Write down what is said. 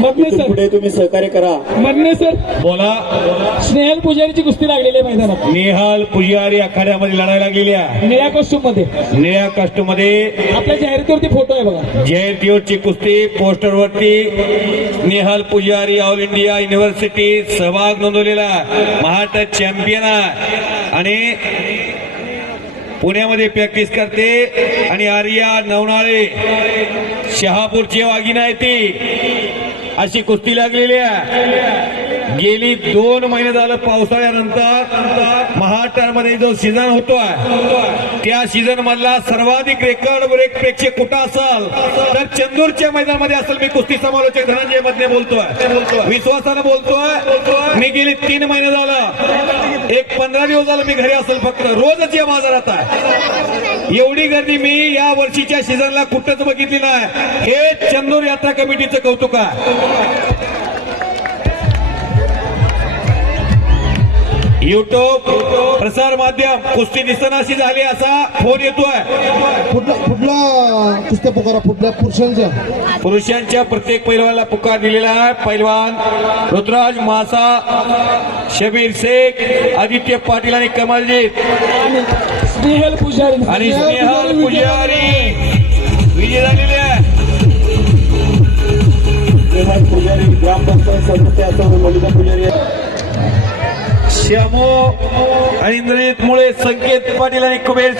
Madhane sir. पुढे तुम्ही सहकार्य करा. मधने सर. बोला. स्नेहल पुजारीची कुस्ती लागलेली आहे मैदानात. निहाल पुजारी आखाड्यामध्ये लढायला गेल्या. निळ्या कॉस्ट्युममध्ये. निळ्या कष्टमध्ये आपल्या जाहिरातीवरती फोटो आहे बघा. जयंतीवरची कुस्ती पोस्टरवरती निहाल पुजारी ऑल इंडिया युनिव्हर्सिटी सहभाग नोंदवलेला महाराष्ट्र चॅम्पियन आहे. आणि पुण्यामध्ये प्रॅक्टिस करते आणि आर्या नवनाळे शहापूरची वागिना आहे ती. अशी कुस्ती लागलेली आहे. गेली दोन महिने झालं पावसाळ्यानंतर महाराष्ट्रामध्ये जो सीझन होतोय त्या सीझन मधला सर्वाधिक रेकॉर्ड ब्रेक प्रेक्षक कुठं असेल? तर चंदूरच्या मैदानामध्ये असेल. मी कुस्ती समालोचक धनंजय मधने बोलतोय. विश्वासानं बोलतोय. मी गेली तीन महिने झालं. एक पंधरा दिवस झालं मी घरी असेल फक्त. रोजच या बाजारात आहे. एवढी गर्दी मी या वर्षीच्या सीझनला कुठंच बघितली नाही. हे चंदूर यात्रा कमिटीचं कौतुक आहे. युट्यूब प्रसार माध्यम कुस्ती दिसनाशी झाली असा फोन येतोय. कुठला कुठला कुस्त्या पुकारा कुठल्या पुरुषांच्या. पुरुषांच्या प्रत्येक पैलवानला पुकार दिलेला आहे. पैलवान ऋतुराज मासा शबीर शेख आदित्य पाटील आणि कमलजीत. स्नेहल पुजारी. आणि स्नेहल पुजारी विजय झालेले आहे. पुजारी ग्रामपंचायत सदस्य असं ललिता पुजारी श्यामो आणि इंद्रजित मुळे संकेत पाटील आणि कुबेर